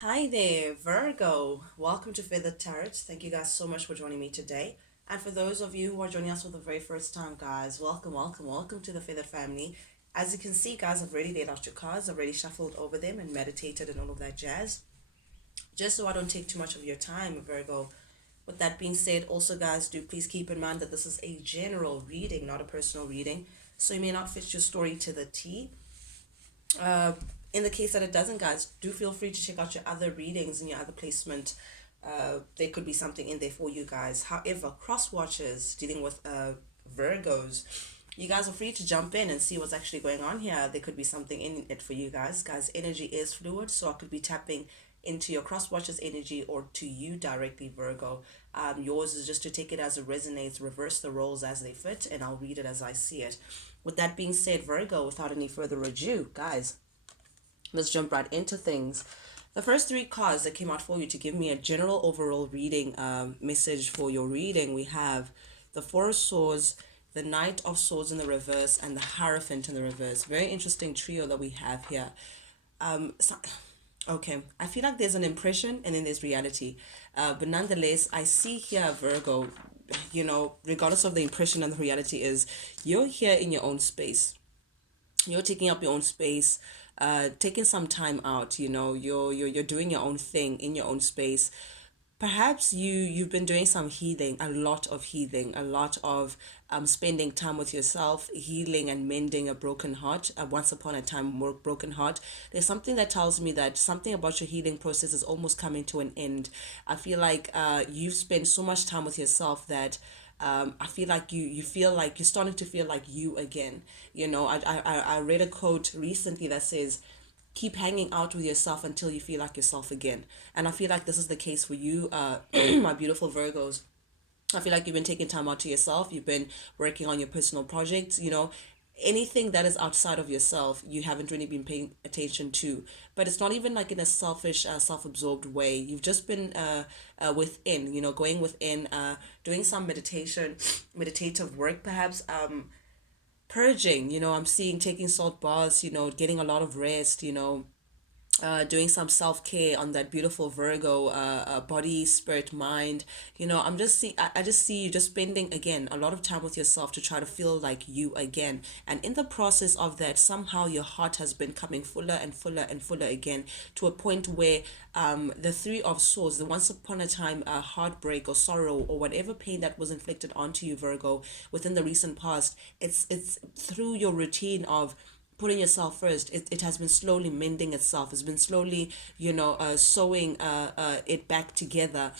Hi there, Virgo. Welcome to Feathered Tarot. Thank you guys so much for joining me today. And for those of you who are joining us for the very first time, guys, welcome to the Feathered family. As you can see, guys, I've already laid out your cards, I've already shuffled over them and meditated and all of that jazz. Just so I don't take too much of your time, Virgo. With that being said, also, guys, do please keep in mind that this is a general reading, not a personal reading. So you may not fit your story to the T. Uh, in the case that it doesn't, guys, do feel free to check out your other readings and your other placement. There could be something in there for you guys. However, cross watchers dealing with Virgos, you guys are free to jump in and see what's actually going on here. There could be something in it for you guys. Guys, energy is fluid, so I could be tapping into your cross watchers energy or to you directly, Virgo. Yours is just to take it as it resonates, reverse the roles as they fit, and I'll read it as I see it. With that being said, Virgo, without any further ado, guys, let's jump right into things. The first three cards that came out for you to give me a general overall reading message for your reading, we have the Four of Swords, the Knight of Swords in the reverse, and the Hierophant in the reverse. Very interesting trio that we have here. So, okay, I feel like there's an impression and then there's reality. But nonetheless, I see here, Virgo, regardless of the impression and the reality is, you're here in your own space. You're taking up your own space, taking some time out. You're doing your own thing in your own space. Perhaps you've been doing some healing, a lot of healing, a lot of spending time with yourself, healing and mending a broken heart, a once upon a time more broken heart. There's something that tells me that something about your healing process is almost coming to an end. I feel like you've spent so much time with yourself that I feel like you feel like you're starting to feel like you again. I read a quote recently that says, keep hanging out with yourself until you feel like yourself again. And I feel like this is the case for you, my beautiful Virgos. I feel like you've been taking time out to yourself. You've been working on your personal projects. Anything that is outside of yourself, you haven't really been paying attention to. But it's not even like in a selfish, self-absorbed way. You've just been within, going within, doing some meditative work, perhaps. Purging, I'm seeing taking salt baths, getting a lot of rest, doing some self-care on that beautiful Virgo body, spirit, mind. I just see you just spending again a lot of time with yourself to try to feel like you again. And in the process of that, somehow your heart has been coming fuller and fuller and fuller again, to a point where the Three of Swords, the once upon a time heartbreak or sorrow or whatever pain that was inflicted onto you, Virgo, within the recent past, it's through your routine of putting yourself first. It has been slowly mending itself. It's been slowly, sewing it back together,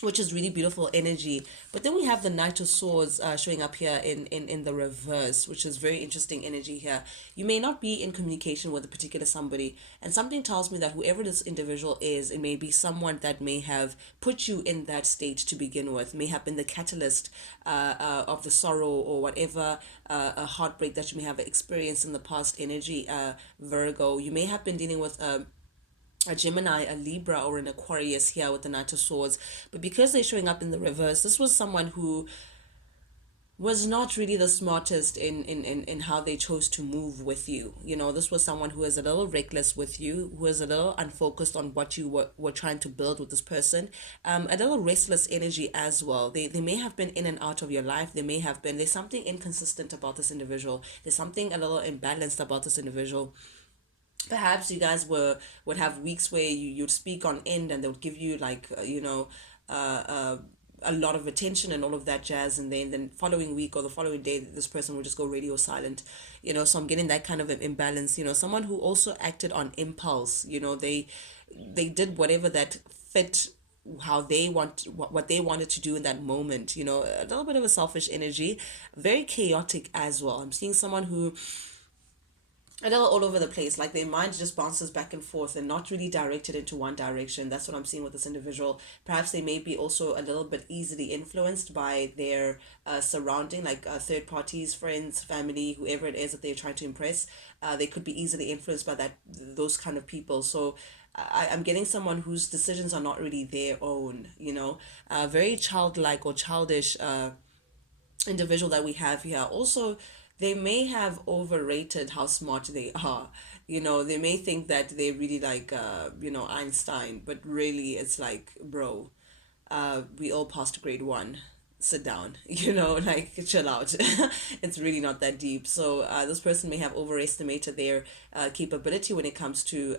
which is really beautiful energy. But then we have the Knight of Swords showing up here in the reverse, which is very interesting energy here. You may not be in communication with a particular somebody, and something tells me that whoever this individual is, it may be someone that may have put you in that state to begin with, may have been the catalyst of the sorrow or whatever a heartbreak that you may have experienced in the past energy, Virgo. You may have been dealing with a Gemini, a Libra, or an Aquarius here with the Knight of Swords. But because they're showing up in the reverse, this was someone who was not really the smartest in how they chose to move with you. This was someone who was a little reckless with you, who was a little unfocused on what you were trying to build with this person. A little restless energy as well. They may have been in and out of your life. There's something inconsistent about this individual. There's something a little imbalanced about this individual. Perhaps you guys would have weeks where you'd speak on end and they would give you like a lot of attention and all of that jazz, and then following week or the following day this person would just go radio silent. So I'm getting that kind of an imbalance. Someone who also acted on impulse. They did whatever that fit how they want, what they wanted to do in that moment. A little bit of a selfish energy, very chaotic as well. I'm seeing someone who a little all over the place, like their mind just bounces back and forth and not really directed into one direction. That's what I'm seeing with this individual. Perhaps they may be also a little bit easily influenced by their surrounding, like third parties, friends, family, whoever it is that they're trying to impress. They could be easily influenced by those kind of people. So I'm getting someone whose decisions are not really their own, very childlike or childish individual that we have here. Also, they may have overrated how smart they are. They may think that they're really like, Einstein, but really it's like, bro, we all passed grade one. Sit down, like chill out. It's really not that deep. So this person may have overestimated their capability when it comes to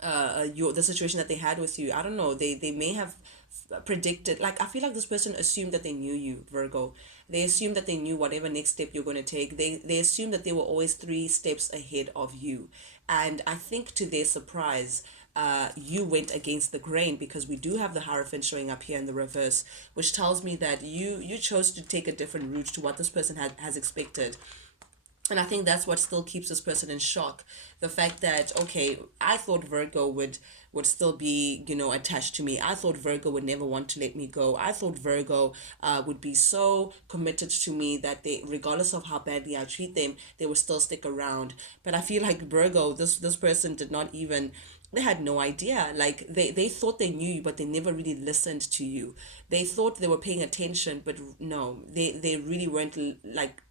the situation that they had with you. I don't know. They may have predicted. Like, I feel like this person assumed that they knew you, Virgo. They assumed that they knew whatever next step you're going to take. They assumed that they were always three steps ahead of you, and I think to their surprise, you went against the grain, because we do have the Hierophant showing up here in the reverse, which tells me that you chose to take a different route to what this person has expected. And I think that's what still keeps this person in shock. The fact that, okay, I thought Virgo would still be, attached to me. I thought Virgo would never want to let me go. I thought Virgo would be so committed to me that they, regardless of how badly I treat them, they will still stick around. But I feel like Virgo, this person did not even, they had no idea. Like, they thought they knew you, but they never really listened to you. They thought they were paying attention, but no, they really weren't, like,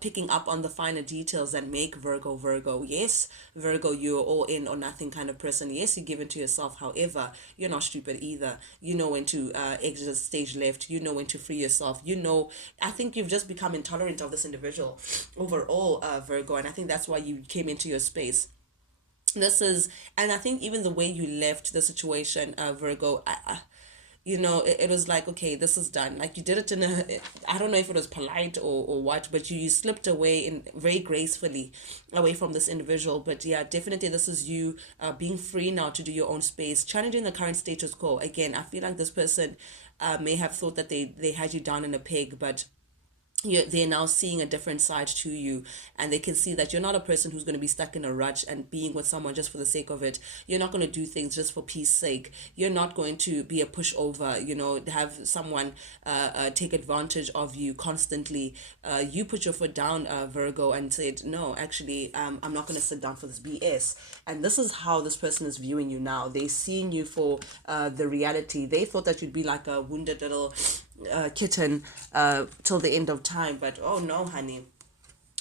picking up on the finer details that make Virgo Virgo. Yes, Virgo, you're all in or nothing kind of person. Yes, you give it to yourself. However, you're not stupid either. You know when to exit stage left. You know when to free yourself. I think you've just become intolerant of this individual overall, Virgo, and I think that's why you came into your space. This is, and I think even the way you left the situation, Virgo, it was like, okay, this is done. Like, you did it in a, I don't know if it was polite or what, but you slipped away in very gracefully away from this individual. But yeah, definitely this is you being free now to do your own space, challenging the current status quo. Again, I feel like this person may have thought that they had you down in a peg, but they're now seeing a different side to you, and they can see that you're not a person who's going to be stuck in a rut and being with someone just for the sake of it. You're not going to do things just for peace sake. You're not going to be a pushover, have someone take advantage of you constantly. You put your foot down, Virgo, and said, no, actually, I'm not going to sit down for this BS. And this is how this person is viewing you now. They're seeing you for the reality. They thought that you'd be like a wounded little kitten till the end of time, but oh no, honey,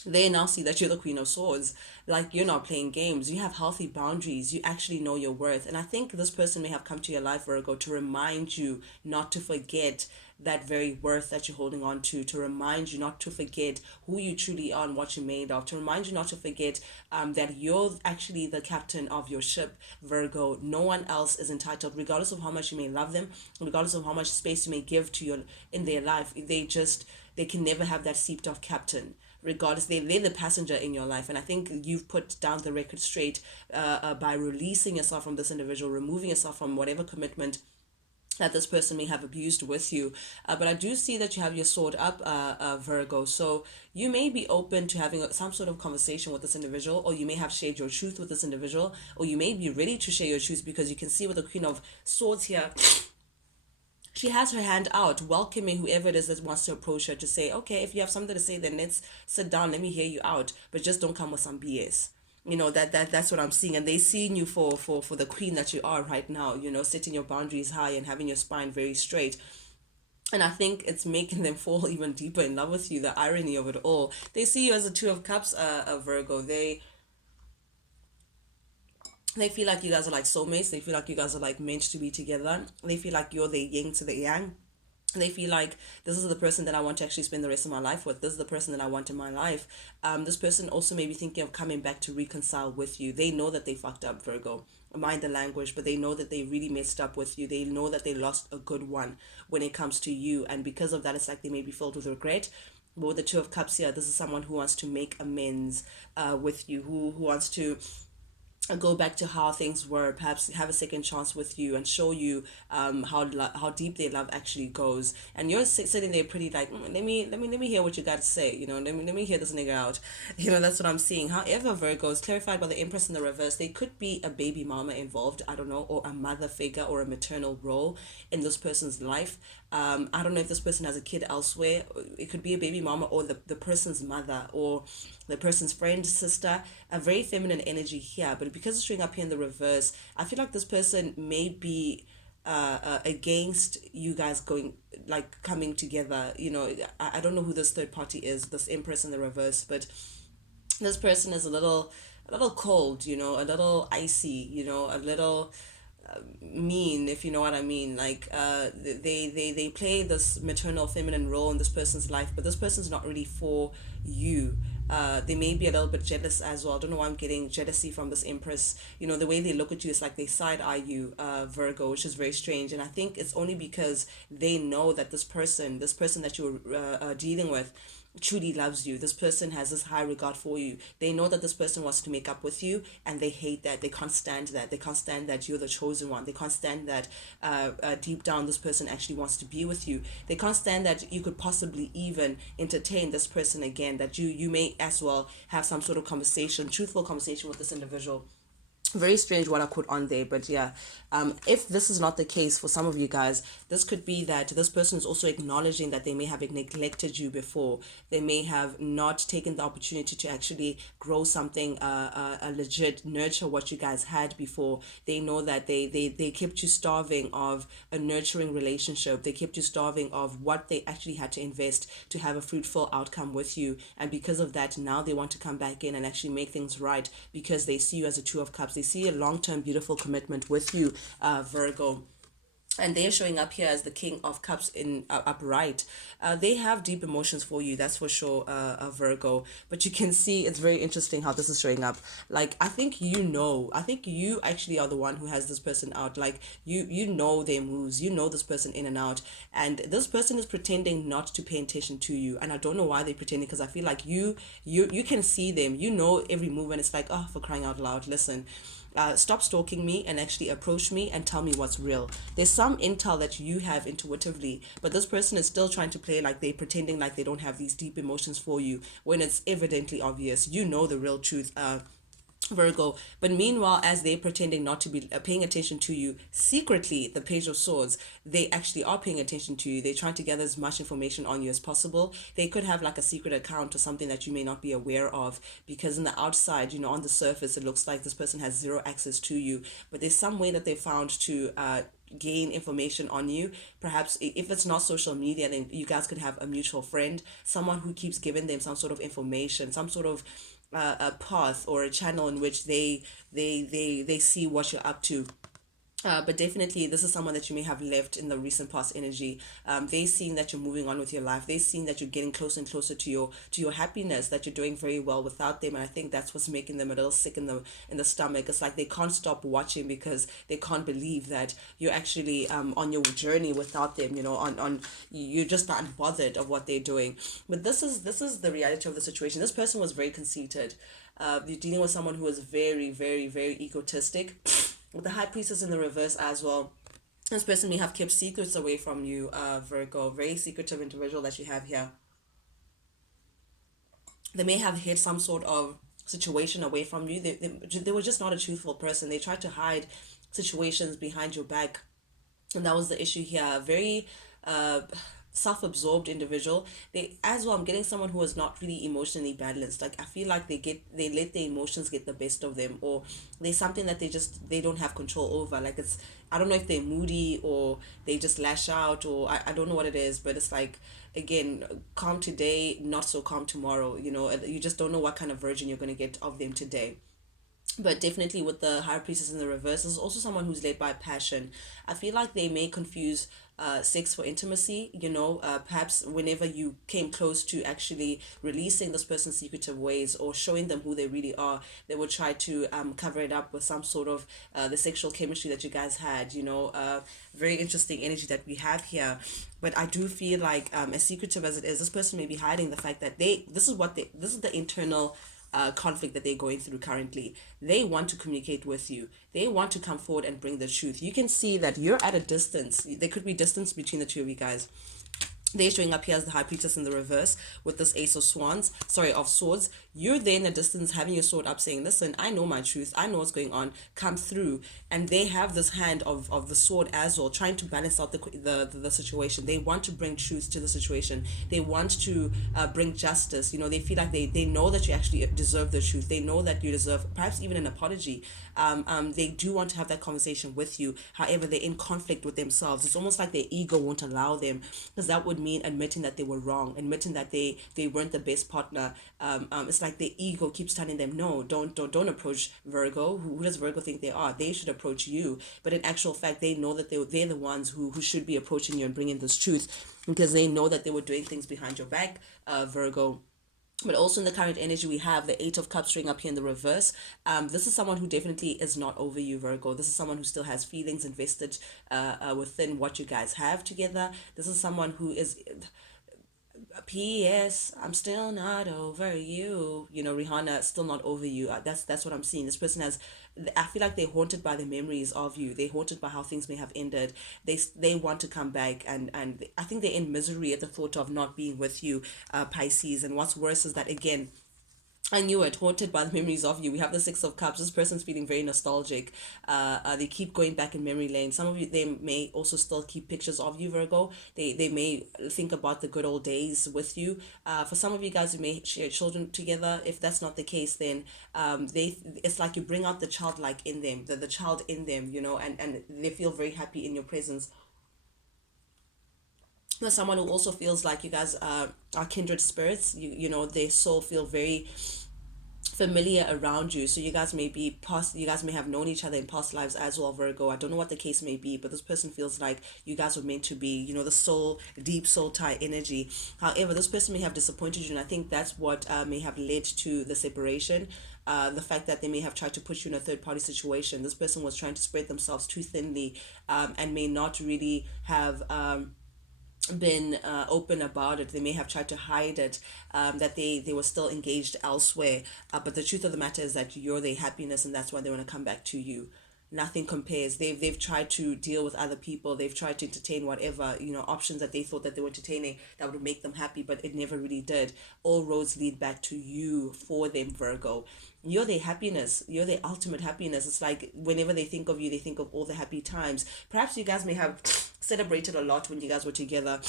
they now see that you're the Queen of Swords. Like, you're not playing games. You have healthy boundaries. You actually know your worth. And I think this person may have come to your life, Virgo, to remind you not to forget that very worth that you're holding on to remind you not to forget who you truly are and what you're made of, to remind you not to forget that you're actually the captain of your ship, Virgo. No one else is entitled, regardless of how much you may love them, regardless of how much space you may give to your in their life. They can never have that seat of captain. Regardless, they're the passenger in your life. And I think you've put down the record straight by releasing yourself from this individual, removing yourself from whatever commitment that this person may have abused with you. But I do see that you have your sword up, Virgo. So you may be open to having some sort of conversation with this individual, or you may have shared your truth with this individual, or you may be ready to share your truth, because you can see with the Queen of Swords here, she has her hand out, welcoming whoever it is that wants to approach her, to say, okay, if you have something to say, then let's sit down, let me hear you out, but just don't come with some BS. That's what I'm seeing. And they seeing you for the queen that you are right now, setting your boundaries high and having your spine very straight. And I think it's making them fall even deeper in love with you, the irony of it all. They see you as a Two of Cups, Virgo. They feel like you guys are like soulmates. They feel like you guys are like meant to be together. They feel like you're the yin to the yang. They feel like this is the person that I want to actually spend the rest of my life with. This is the person that I want in my life. This person also may be thinking of coming back to reconcile with you. They know that they fucked up, Virgo. Mind the language, but they know that they really messed up with you. They know that they lost a good one when it comes to you. And because of that, it's like they may be filled with regret. But with the Two of Cups here, this is someone who wants to make amends with you, who wants to go back to how things were, perhaps have a second chance with you, and show you how deep their love actually goes. And you're sitting there pretty like, let me hear what you got to say, let me hear this nigga out. That's what I'm seeing. However, Virgo is clarified by the Empress in the reverse. There could be a baby mama involved, I don't know, or a mother figure or a maternal role in this person's life. I don't know if this person has a kid elsewhere. It could be a baby mama, or the person's mother, or the person's friend, sister. A very feminine energy here, but because it's showing up here in the reverse, I feel like this person may be against you guys coming together. I don't know who this third party is, this Empress in the reverse, but This person is a little cold, a little icy, a little mean, if you know what I mean. Like they play this maternal feminine role in this person's life, but this person's not really for you. They may be a little bit jealous as well. I don't know why I'm getting jealousy from this Empress. The way they look at you is like they side eye you, Virgo, which is very strange. And I think it's only because they know that this person that you're dealing with, truly loves you. This person has this high regard for you. They know that this person wants to make up with you, and they hate that. They can't stand that. They can't stand that you're the chosen one. They can't stand that deep down this person actually wants to be with you. They can't stand that you could possibly even entertain this person again, that you may as well have some sort of conversation, truthful conversation with this individual. Very strange what I put on there, but yeah, if this is not the case for some of you guys, this could be that this person is also acknowledging that they may have neglected you before. They may have not taken the opportunity to actually grow something, a legit nurture what you guys had before. They know that they kept you starving of a nurturing relationship. They kept you starving of what they actually had to invest to have a fruitful outcome with you, and because of that, now they want to come back in and actually make things right, because they see you as a two of cups. They see a long-term beautiful commitment with you, Virgo, and they're showing up here as the king of cups in upright. They have deep emotions for you, that's for sure, Virgo. But you can see it's very interesting how this is showing up. Like, I think you actually are the one who has this person out. Like, you know their moves, you know this person in and out, and this person is pretending not to pay attention to you. And I don't know why they're pretending, because I feel like you can see them, you know every move, and it's like, oh, for crying out loud, listen, stop stalking me and actually approach me and tell me what's real. There's some intel that you have intuitively, but this person is still trying to play like they're pretending like they don't have these deep emotions for you, when it's evidently obvious. You know the real truth, Virgo. But meanwhile, as they're pretending not to be paying attention to you, secretly, the Page of Swords, they actually are paying attention to you. They're trying to gather as much information on you as possible. They could have like a secret account or something that you may not be aware of, because in the outside, on the surface, it looks like this person has zero access to you. But there's some way that they found to gain information on you. Perhaps if it's not social media, then you guys could have a mutual friend, someone who keeps giving them some sort of information, some sort of a path or a channel in which they see what you're up to. But definitely, this is someone that you may have left in the recent past energy. They seeing that you're moving on with your life. They seeing that you're getting closer and closer to your happiness. That you're doing very well without them, and I think that's what's making them a little sick in the stomach. It's like they can't stop watching, because they can't believe that you're actually on your journey without them. On you're just not bothered of what they're doing. But this is the reality of the situation. This person was very conceited. You're dealing with someone who is very, very, very egotistic, with the High Priestess in the reverse as well. This person may have kept secrets away from you, Virgo. Very secretive individual that you have here. They may have hid some sort of situation away from you. They were just not a truthful person. They tried to hide situations behind your back, and that was the issue here. Very self-absorbed individual. They as well, I'm getting someone who is not really emotionally balanced. Like, I feel like they let their emotions get the best of them, or there's something that they don't have control over. Like, it's, I don't know if they're moody, or they just lash out, or I don't know what it is, but it's like, again, calm today, not so calm tomorrow. You just don't know what kind of version you're going to get of them today. But definitely, with the High Priestess in the reverse, is also someone who's led by passion. I feel like they may confuse sex for intimacy. Perhaps whenever you came close to actually releasing this person's secretive ways, or showing them who they really are, they would try to cover it up with some sort of the sexual chemistry that you guys had. Very interesting energy that we have here. But I do feel like, as secretive as it is, this person may be hiding the fact that this is the internal conflict that they're going through currently. They want to communicate with you. They want to come forward and bring the truth. You can see that you're at a distance. There could be distance between the two of you guys. They're showing up here as the High Priestess in the reverse with this Ace of Swords. You're there in the distance having your sword up, saying, listen, I know my truth. I know what's going on. Come through. And they have this hand of the sword as well, trying to balance out the situation. They want to bring truth to the situation. They want to bring justice. They feel like they know that you actually deserve the truth. They know that you deserve perhaps even an apology. They do want to have that conversation with you. However, they're in conflict with themselves. It's almost like their ego won't allow them, because that would mean admitting that they were wrong, admitting that they weren't the best partner. It's like the ego keeps telling them, no, don't approach Virgo. Who does Virgo think they are? They should approach you. But in actual fact, they know that they're the ones who should be approaching you and bringing this truth, because they know that they were doing things behind your back, Virgo. But also in the current energy, we have the Eight of Cups showing up here in the reverse. This is someone who definitely is not over you, Virgo. This is someone who still has feelings invested within what you guys have together. This is someone who is P.S. I'm still not over you. You know, Rihanna, still not over you. That's what I'm seeing. This person has. I feel like they're haunted by the memories of you. They're haunted by how things may have ended. They want to come back, and I think they're in misery at the thought of not being with you, Pisces. And what's worse is that, again, I knew it, haunted by the memories of you. We have the Six of Cups. This person's feeling very nostalgic. They keep going back in memory lane. Some of you, they may also still keep pictures of you, Virgo. They may think about the good old days with you. For some of you guys who may share children together, if that's not the case, then it's like you bring out the childlike in them, the child in them, you know, and they feel very happy in your presence. There's someone who also feels like you guys are kindred spirits. You know, their soul feel very familiar around you, so you guys may be past, you guys may have known each other in past lives as well, Virgo. I don't know what the case may be, but this person feels like you guys were meant to be, you know, the soul, deep soul tie energy. However, this person may have disappointed you, and I think that's what may have led to the separation. The fact that they may have tried to put you in a third party situation. This person was trying to spread themselves too thinly, and may not really have been open about it. They may have tried to hide it, that they were still engaged elsewhere. But the truth of the matter is that you're their happiness, and that's why they want to come back to you. Nothing compares. They've tried to deal with other people. They've tried to entertain whatever, you know, options that they thought that they were entertaining that would make them happy, but it never really did. All roads lead back to you for them, Virgo. You're their happiness. You're their ultimate happiness. It's like whenever they think of you, they think of all the happy times. Perhaps you guys may have celebrated a lot when you guys were together.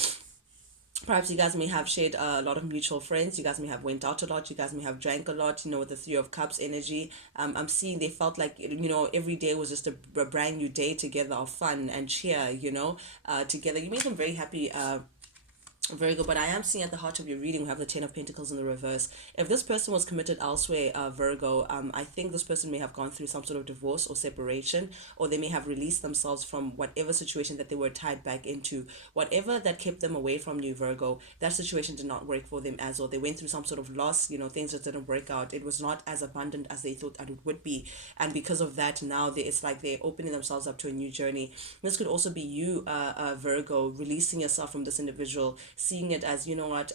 Perhaps you guys may have shared a lot of mutual friends. You guys may have went out a lot. You guys may have drank a lot, you know, with the Three of Cups energy. I'm seeing they felt like, you know, every day was just a brand new day together of fun and cheer, you know, together. You made them very happy, Virgo. But I am seeing at the heart of your reading, we have the Ten of Pentacles in the reverse. If this person was committed elsewhere, Virgo, I think this person may have gone through some sort of divorce or separation, or they may have released themselves from whatever situation that they were tied back into. Whatever that kept them away from you, Virgo, that situation did not work for them as well. They went through some sort of loss, you know, things just didn't work out. It was not as abundant as they thought that it would be. And because of that, now it's like they're opening themselves up to a new journey. This could also be you, Virgo, releasing yourself from this individual, seeing it as, you know what,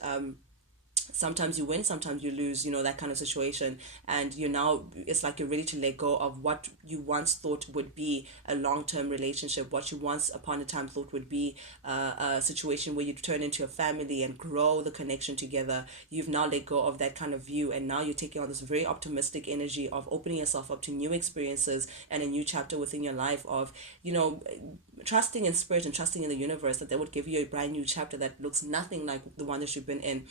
sometimes you win, sometimes you lose, you know, that kind of situation. And you're now, it's like you're ready to let go of what you once thought would be a long-term relationship, what you once upon a time thought would be a situation where you turn into a family and grow the connection together. You've now let go of that kind of view, and now you're taking on this very optimistic energy of opening yourself up to new experiences and a new chapter within your life of, you know, trusting in spirit and trusting in the universe that they would give you a brand new chapter that looks nothing like the one that you've been in.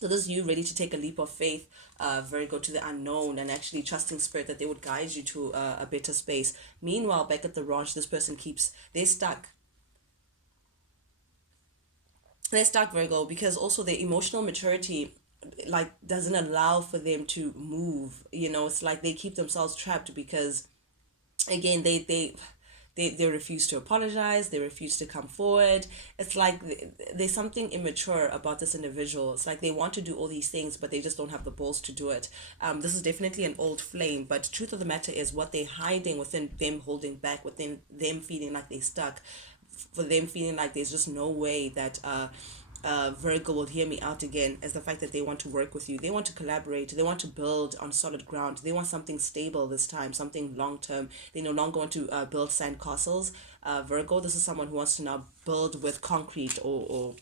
So this is you ready to take a leap of faith, Virgo, to the unknown, and actually trusting spirit that they would guide you to a better space. Meanwhile, back at the ranch, this person they're stuck. They're stuck, Virgo, because also their emotional maturity like doesn't allow for them to move. You know, it's like they keep themselves trapped because, again, they refuse to apologize, they refuse to come forward. It's like there's something immature about this individual. It's like they want to do all these things, but they just don't have the balls to do it. This is definitely an old flame, but the truth of the matter is what they're hiding within them, holding back within them, feeling like they're stuck, for them feeling like there's just no way that Virgo will hear me out again, as the fact that they want to work with you. They want to collaborate. They want to build on solid ground. They want something stable this time, something long term. They no longer want to build sand castles. Virgo, this is someone who wants to now build with concrete or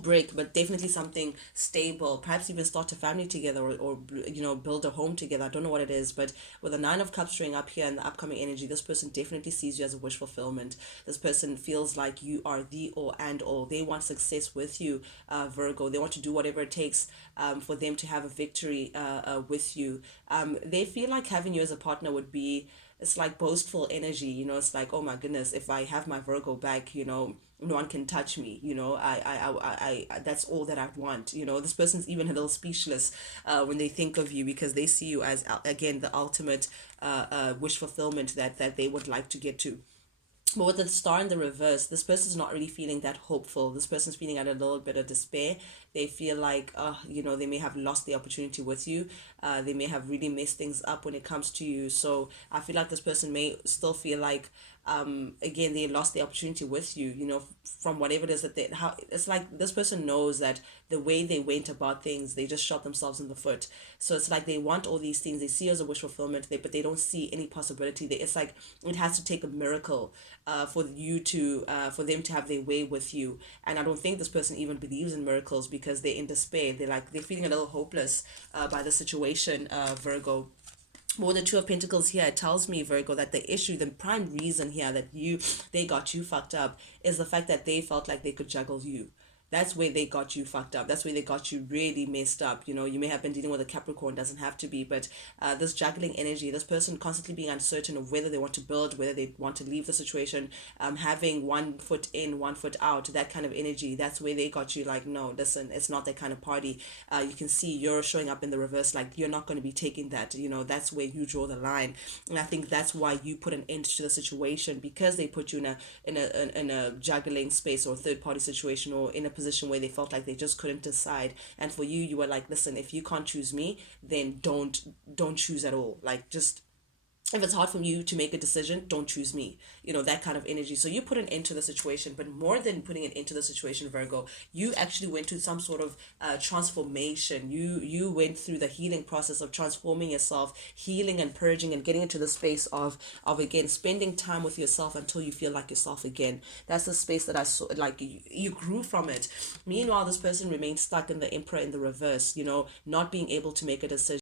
break, but definitely something stable. Perhaps even start a family together, or you know, build a home together. I don't know what it is, but with the Nine of Cups showing up here in the upcoming energy, this person definitely sees you as a wish fulfillment. This person feels like you are the all and all. They want success with you, Virgo. They want to do whatever it takes for them to have a victory with you. They feel like having you as a partner would be, it's like boastful energy, you know. It's like, oh my goodness, if I have my Virgo back, you know, no one can touch me, that's all that I want. This person's even a little speechless when they think of you, because they see you as, again, the ultimate wish fulfillment that they would like to get to. But with the star in the reverse, this person's not really feeling that hopeful. This person's feeling at a little bit of despair. They feel like, they may have lost the opportunity with you. They may have really messed things up when it comes to you. So I feel like this person may still feel like, again, they lost the opportunity with you, from whatever it is that how it's like this person knows that the way they went about things, they just shot themselves in the foot. So it's like they want all these things, they see as a wish fulfillment, but they don't see any possibility. It's like it has to take a miracle for them to have their way with you. And I don't think this person even believes in miracles, because they're in despair. They're feeling a little hopeless by the situation, Virgo. Well, the Two of Pentacles here, it tells me, Virgo, that the prime reason here that they got you fucked up is the fact that they felt like they could juggle you. That's where they got you fucked up. That's where they got you really messed up. You may have been dealing with a Capricorn, doesn't have to be, but this juggling energy, this person constantly being uncertain of whether they want to build, whether they want to leave the situation, having one foot in, one foot out, that kind of energy, that's where they got you like, no, listen, it's not that kind of party. You can see you're showing up in the reverse, like you're not going to be taking that. That's where you draw the line. And I think that's why you put an end to the situation, because they put you in a juggling space, or third party situation, or in a position where they felt like they just couldn't decide. And for you were like, listen, if you can't choose me, then don't choose at all. Like, just, if it's hard for you to make a decision, don't choose me. That kind of energy. So you put an end to the situation, but more than putting an end to the situation, Virgo, you actually went through some sort of transformation. You went through the healing process of transforming yourself, healing and purging, and getting into the space of again spending time with yourself until you feel like yourself again. That's the space that I saw, like you grew from it. Meanwhile, this person remains stuck in the Emperor in the reverse, not being able to make a decision.